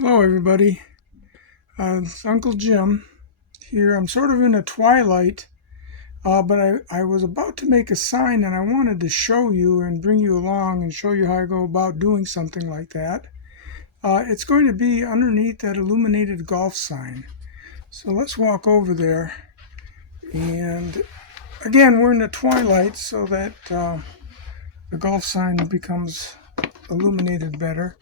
Hello, everybody. It's Uncle Jim here. I'm sort of in a twilight, but I was about to make a sign and I wanted to show you and bring you along and show you how I go about doing something like that. It's going to be underneath that illuminated golf sign. So let's walk over there. And again, we're in the twilight so that the golf sign becomes illuminated better.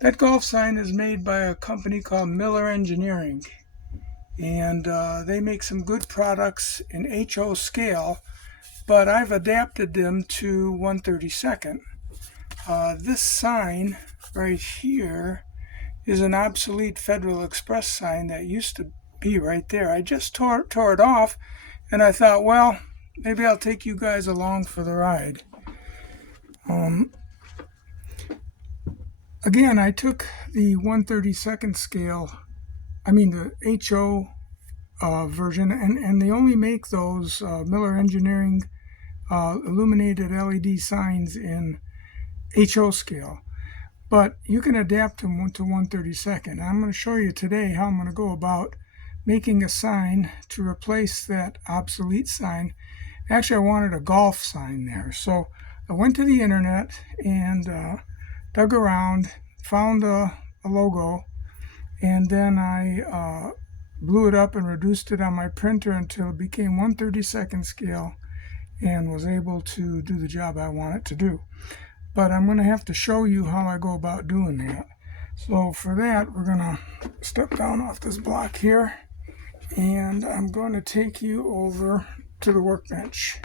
That golf sign is made by a company called Miller Engineering. And they make some good products in HO scale, but I've adapted them to 1/32. This sign right here is an obsolete Federal Express sign that used to be right there. I just tore it off, and I thought, well, maybe I'll take you guys along for the ride. Again, I took the 1/32 scale, the HO version, and they only make those Miller Engineering illuminated LED signs in HO scale, but you can adapt them to 1/32. I'm going to show you today how I'm going to go about making a sign to replace that obsolete sign. Actually, I wanted a golf sign there, so I went to the internet and dug around, found a logo, and then I blew it up and reduced it on my printer until it became 1/32 scale and was able to do the job I want it to do. But I'm going to have to show you how I go about doing that. So for that, we're going to step down off this block here, and I'm going to take you over to the workbench.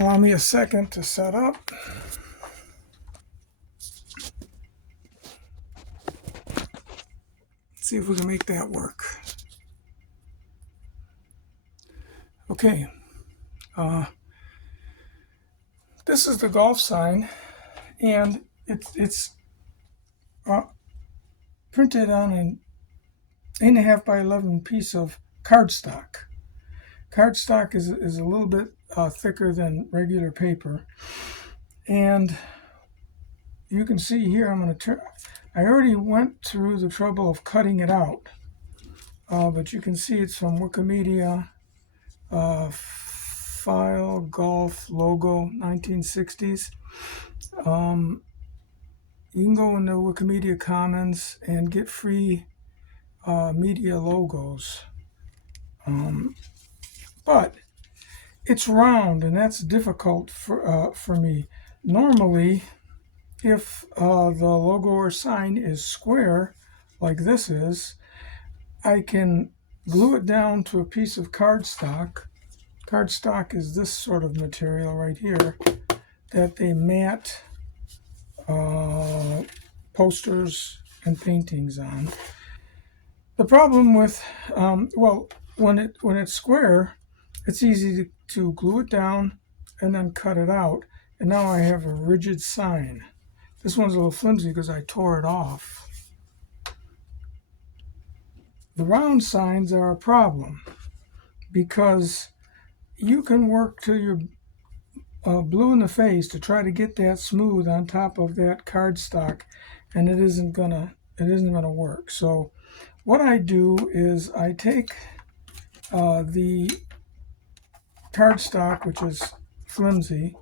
Allow me a second to set up. See if we can make that work. Okay. This is the golf sign, and it's printed on an 8.5 by 11 piece of cardstock. Cardstock is a little bit thicker than regular paper, and you can see here I'm going to turn. I already went through the trouble of cutting it out, but you can see it's from Wikimedia. File golf logo 1960s. You can go into Wikimedia Commons and get free media logos, but it's round, and that's difficult for me. Normally, if the logo or sign is square, like this is, I can glue it down to a piece of cardstock. Cardstock is this sort of material right here that they mat posters and paintings on. The problem with, when it's square, it's easy to glue it down and then cut it out. And now I have a rigid sign. This one's a little flimsy because I tore it off. The round signs are a problem because you can work till you're blue in the face to try to get that smooth on top of that cardstock, and it isn't gonna work. So what I do is I take the cardstock, which is flimsy,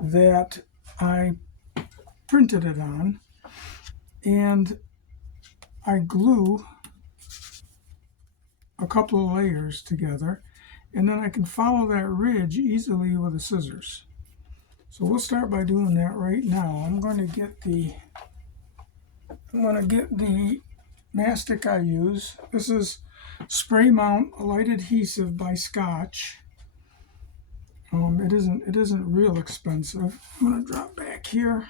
that I printed it on, and I glue a couple of layers together, and then I can follow that ridge easily with the scissors. So we'll start by doing that right now. I'm going to get the mastic I use. This is Spray Mount Light Adhesive by Scotch. It isn't real expensive. I'm going to drop back here,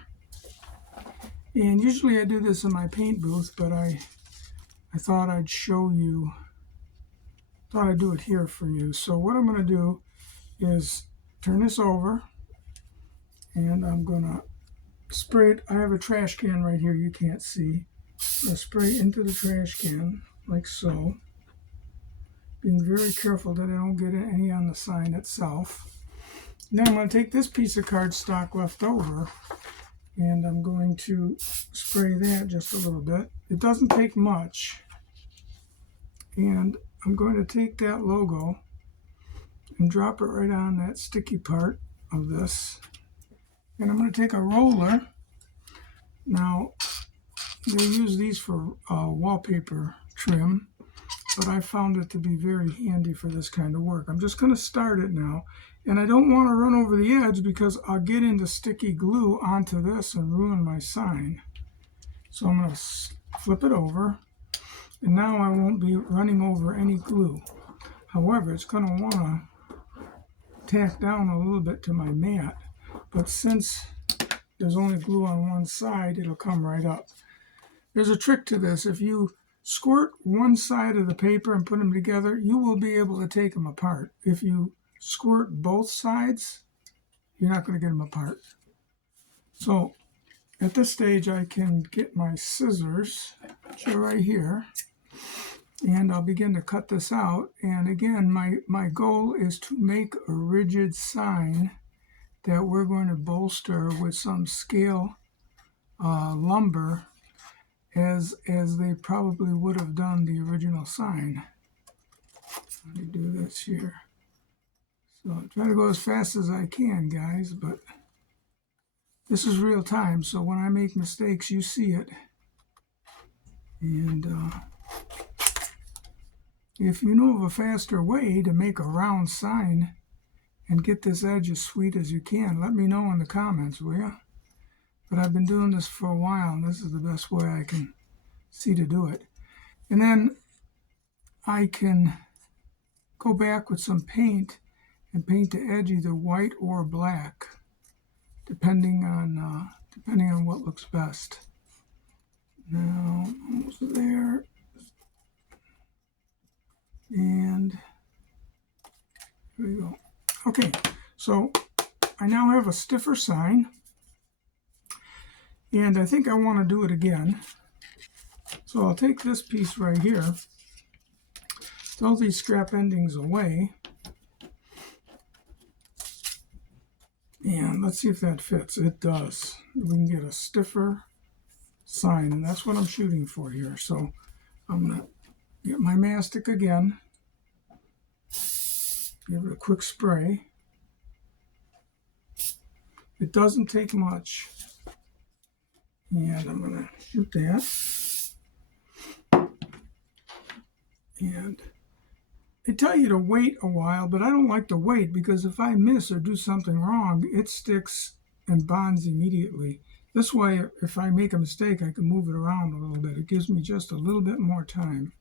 and usually I do this in my paint booth, but I thought I'd show you. Thought I'd do it here for you. So what I'm going to do is turn this over, and I'm going to spray it. I have a trash can right here you can't see. I'm going to spray into the trash can like so, being very careful that I don't get any on the sign itself. Then I'm going to take this piece of cardstock left over, And I'm going to spray that just a little bit. It doesn't take much. And I'm going to take that logo and drop it right on that sticky part of this. And I'm going to take a roller. Now, they use these for wallpaper trim, but I found it to be very handy for this kind of work. I'm just going to start it now. And I don't want to run over the edge because I'll get into sticky glue onto this and ruin my sign. So I'm going to flip it over. And now I won't be running over any glue. However, it's going to want to tack down a little bit to my mat. But since there's only glue on one side, it'll come right up. There's a trick to this. If you squirt one side of the paper and put them together, you will be able to take them apart. If you squirt both sides, you're not going to get them apart. So at this stage, I can get my scissors, which are right here, and I'll begin to cut this out. And again, my goal is to make a rigid sign that we're going to bolster with some scale lumber as they probably would have done the original sign. Let me do this here. So I try to go as fast as I can, guys, but this is real time, so when I make mistakes, you see it. And if you know of a faster way to make a round sign and get this edge as sweet as you can, let me know in the comments, will you? But I've been doing this for a while, and this is the best way I can see to do it. And then I can go back with some paint and paint the edge either white or black, depending on what looks best. Now, almost there. And here we go. Okay, so I now have a stiffer sign, and I think I want to do it again. So I'll take this piece right here, throw these scrap endings away, and let's see if that fits. It does. We can get a stiffer sign, and that's what I'm shooting for here. So I'm going to get my mastic again, give it a quick spray. It doesn't take much, and I'm going to shoot that. And they tell you to wait a while, but I don't like to wait because if I miss or do something wrong, it sticks and bonds immediately. This way, if I make a mistake, I can move it around a little bit. It gives me just a little bit more time.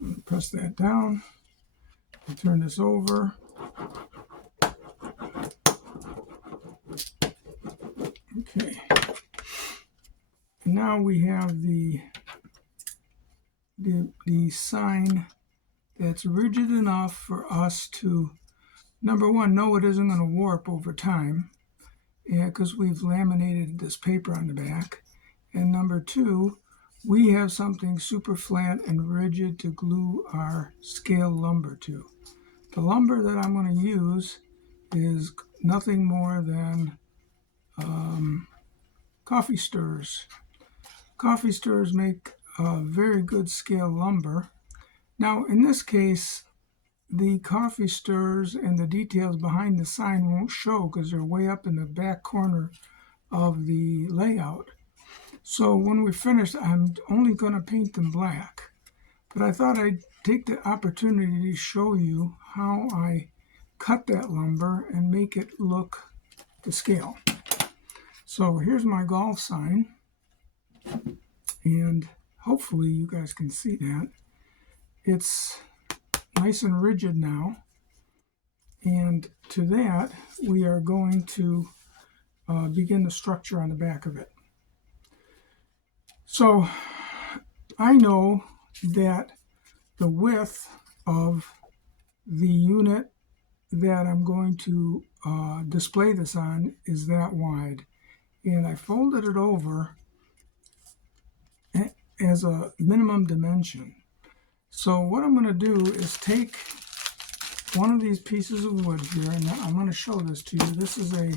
I'm going to press that down. I'll turn this over. Okay. And now we have the sign that's rigid enough for us to, number one, know it isn't going to warp over time, because we've laminated this paper on the back. And number two, we have something super flat and rigid to glue our scale lumber to. The lumber that I'm going to use is nothing more than coffee stirrers. Coffee stirrers make very good scale lumber. Now, in this case, the coffee stirrers and the details behind the sign won't show because they're way up in the back corner of the layout. So when we're finished, I'm only going to paint them black. But I thought I'd take the opportunity to show you how I cut that lumber and make it look to scale. So here's my golf sign, and hopefully you guys can see that. It's nice and rigid now, and to that we are going to begin the structure on the back of it. So I know that the width of the unit that I'm going to display this on is that wide, and I folded it over as a minimum dimension. So what I'm going to do is take one of these pieces of wood here, and I'm going to show this to you. This is a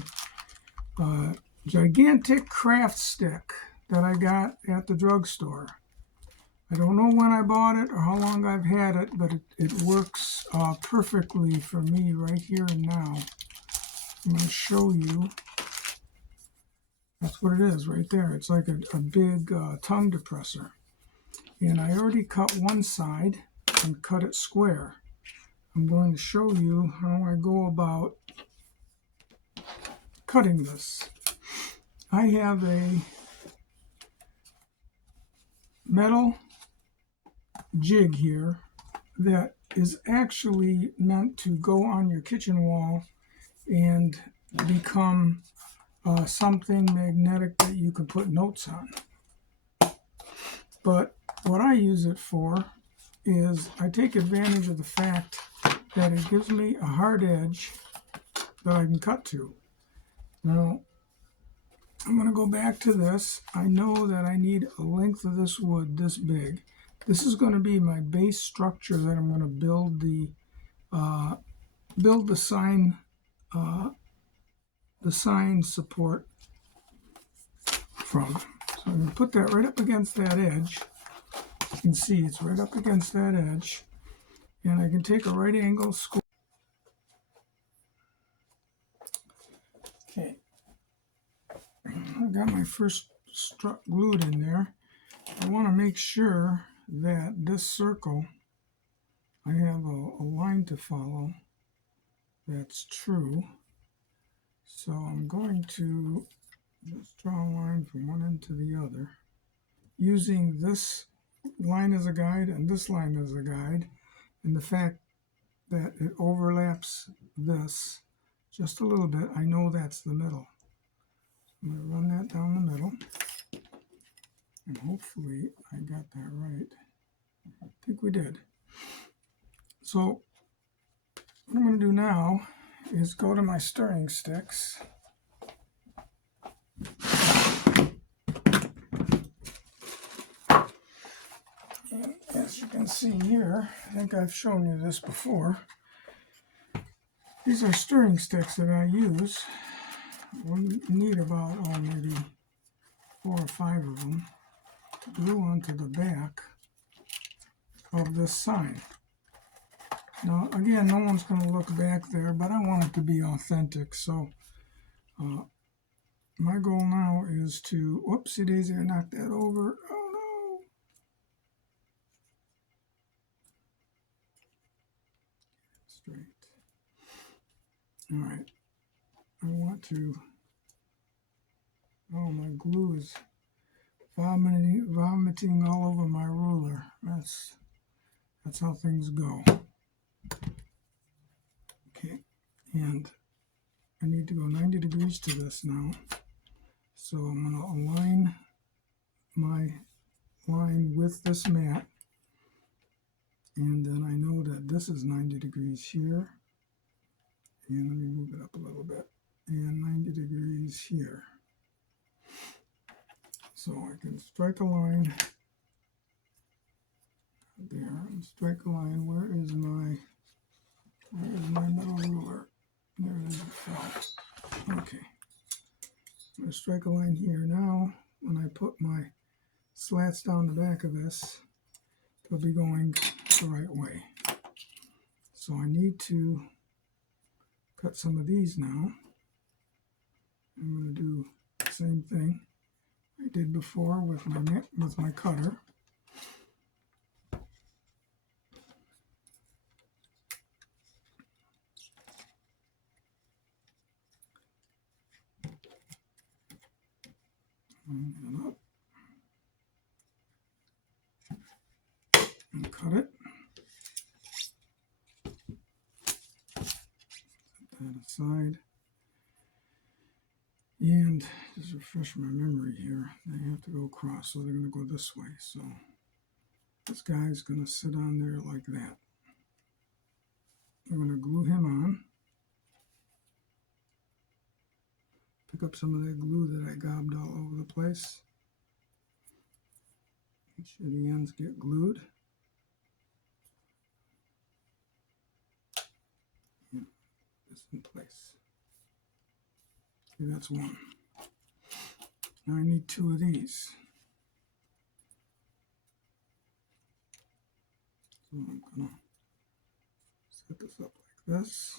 gigantic craft stick that I got at the drugstore. I don't know when I bought it or how long I've had it, but it works perfectly for me right here and now. I'm going to show you. That's what it is right there. It's like a big tongue depressor. And I already cut one side and cut it square. I'm going to show you how I go about cutting this. I have a metal jig here that is actually meant to go on your kitchen wall and become something magnetic that you can put notes on. But what I use it for is I take advantage of the fact that it gives me a hard edge that I can cut to. Now, I'm going to go back to this. I know that I need a length of this wood this big. This is going to be my base structure that I'm going to build the sign support from. So I'm going to put that right up against that edge. You can see it's right up against that edge. And I can take a right angle square. Okay. I've got my first strut glued in there. I want to make sure that this circle, I have a line to follow that's true. So I'm going to just draw a line from one end to the other, using this line as a guide and this line as a guide, and the fact that it overlaps this just a little bit, I know that's the middle. I'm going to run that down the middle, and hopefully I got that right. I think we did. So what I'm going to do now is go to my stirring sticks. And as you can see here, I think I've shown you this before. These are stirring sticks that I use. We need about, maybe 4 or 5 of them to glue onto the back of this sign. Now, again, no one's going to look back there, but I want it to be authentic. So my goal now is to, whoopsie daisy, I knocked that over. Oh no! Straight. All right. I want to, oh, my glue is vomiting all over my ruler. That's how things go. Okay, and I need to go 90 degrees to this now. So I'm going to align my line with this mat, and then I know that this is 90 degrees here, and let me move it up a little bit, and 90 degrees here. So I can strike a line there, and strike a line. Where is my metal ruler? There it is, it fell. Okay. I'm going to strike a line here. Now, when I put my slats down the back of this, they'll be going the right way. So I need to cut some of these now. I'm going to do the same thing I did before with my cutter. Line that up and cut it. Set that aside. And just refresh my memory here, they have to go across, so they're going to go this way. So this guy's going to sit on there like that. I'm going to glue him on. Pick up some of that glue that I gobbed all over the place. Make sure the ends get glued. And this in place. Okay, that's one. Now I need 2 of these. So I'm going to set this up like this.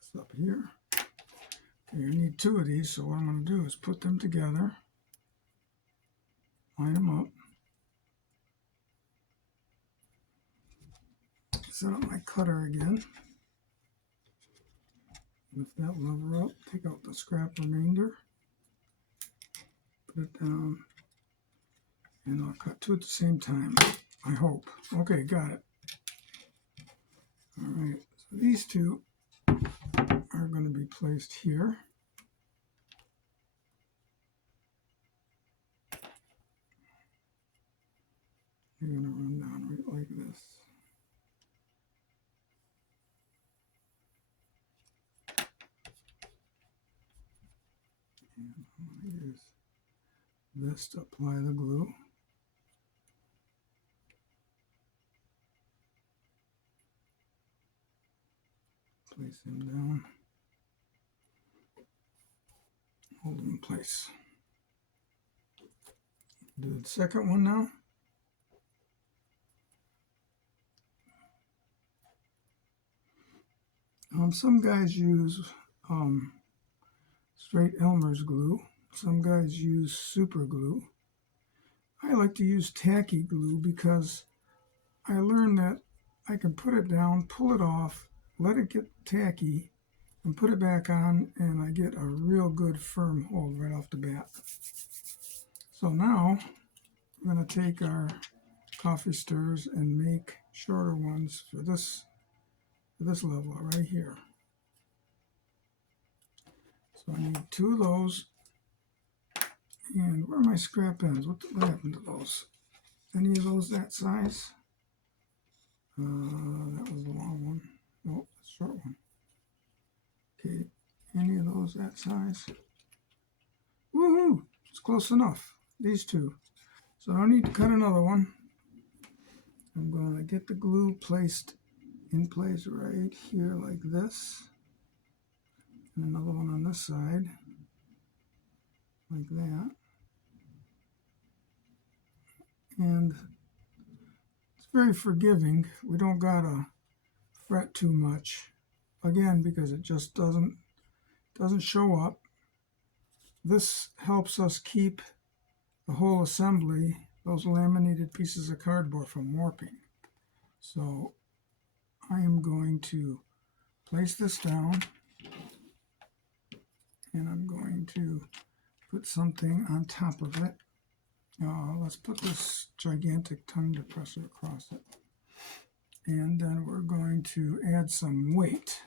This up here. Okay, I need 2 of these, so what I'm going to do is put them together, line them up, set up my cutter again, lift that lever up, take out the scrap remainder, put it down, and I'll cut 2 at the same time, I hope. Okay, got it. All right, so these 2 are going to be placed here. You're going to run down right like this. And I'm going to use this to apply the glue. Place him down. Hold him in place. Do the second one now. Some guys use straight Elmer's glue. Some guys use super glue. I like to use tacky glue because I learned that I can put it down, pull it off, let it get tacky, and put it back on, and I get a real good firm hold right off the bat. So now we're going to take our coffee stirrers and make shorter ones for this level right here. So I need 2 of those. And where are my scrap ends? What happened to those? Any of those that size? That was the long one. No, that's the short one. Okay, any of those that size? Woohoo! It's close enough. These 2. So I don't need to cut another one. I'm going to get the glue placed in place right here like this. And another one on this side. Like that. And it's very forgiving. We don't gotta fret too much. Again, because it just doesn't show up. This helps us keep the whole assembly, those laminated pieces of cardboard, from warping. So I am going to place this down, and I'm going to put something on top of it. Let's put this gigantic tongue depressor across it. And then we're going to add some weight.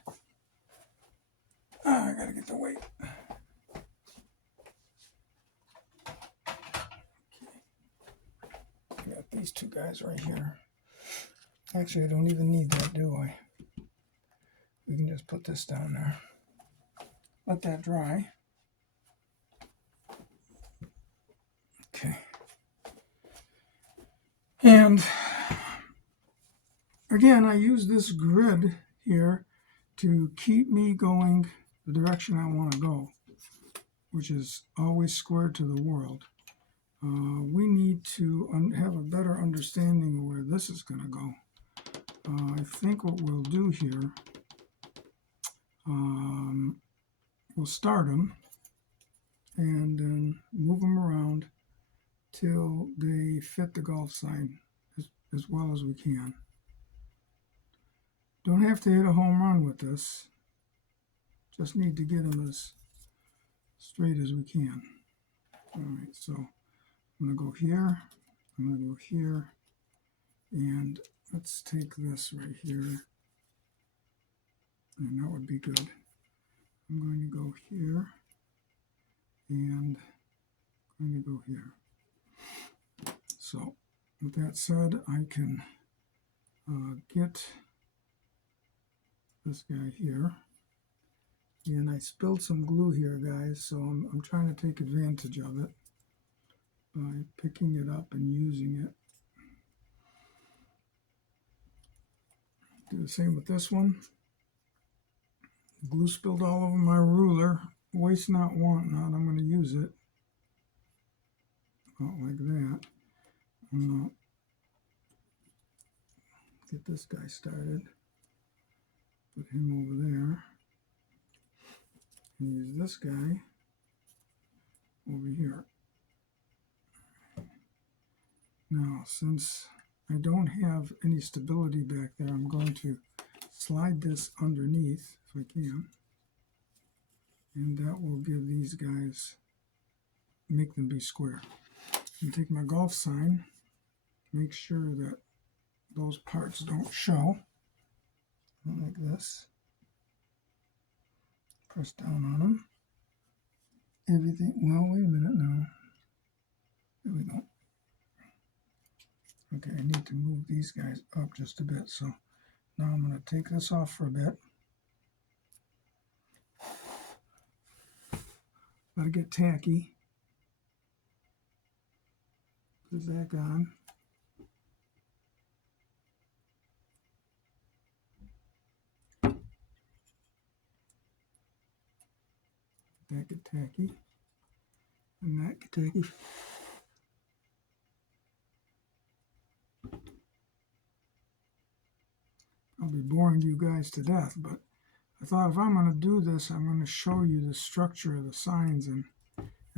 I gotta get the weight. I got these 2 guys right here. Actually, I don't even need that, do I? We can just put this down there. Let that dry. Okay. And again, I use this grid here to keep me going the direction I want to go, which is always square to the world. We need to have a better understanding of where this is going to go. I think what we'll do here, we'll start them and then move them around till they fit the golf sign as well as we can. Don't have to hit a home run with this. Just need to get them as straight as we can. All right, so I'm going to go here, I'm going to go here, and let's take this right here, and that would be good. I'm going to go here, and I'm going to go here. So with that said, I can get this guy here. And I spilled some glue here, guys, so I'm trying to take advantage of it by picking it up and using it. Do the same with this one. Glue spilled all over my ruler. waste not, want not. I'm going to use it. About like that. I'm going to get this guy started. Put him over there. And use this guy over here. Now, since I don't have any stability back there, I'm going to slide this underneath if I can. And that will give these guys, make them be square. And take my golf sign, make sure that those parts don't show. Like this. Press down on them. Everything, well, wait a minute now. There we go. Okay, I need to move these guys up just a bit. So now I'm going to take this off for a bit. Let it get tacky. Put it back on. That get tacky. And that get tacky. I'll be boring you guys to death, but I thought if I'm going to do this, I'm going to show you the structure of the signs and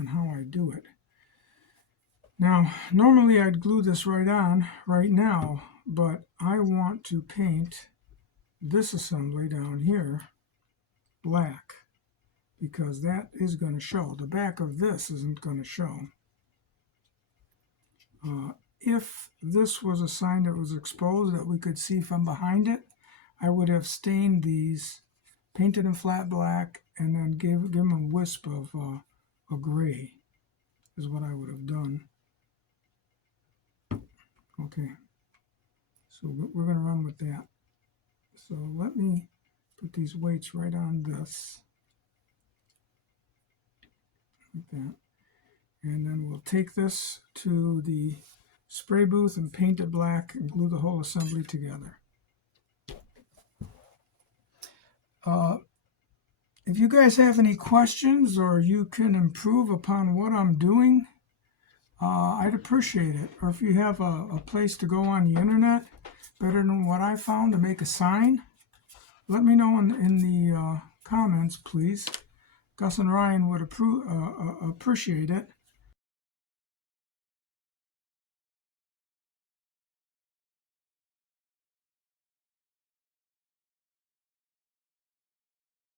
how I do it. Now, normally I'd glue this right on right now, but I want to paint this assembly down here black because that is going to show. The back of this isn't going to show. If this was a sign that was exposed that we could see from behind it, I would have stained these, painted in flat black, and then give them a wisp of a gray, is what I would have done. Okay, so we're going to run with that. So let me put these weights right on this, like that. And then we'll take this to the spray booth and paint it black and glue the whole assembly together. If you guys have any questions or you can improve upon what I'm doing, I'd appreciate it. Or if you have a place to go on the internet better than what I found to make a sign, let me know in the comments, please. Gus and Ryan would appreciate it.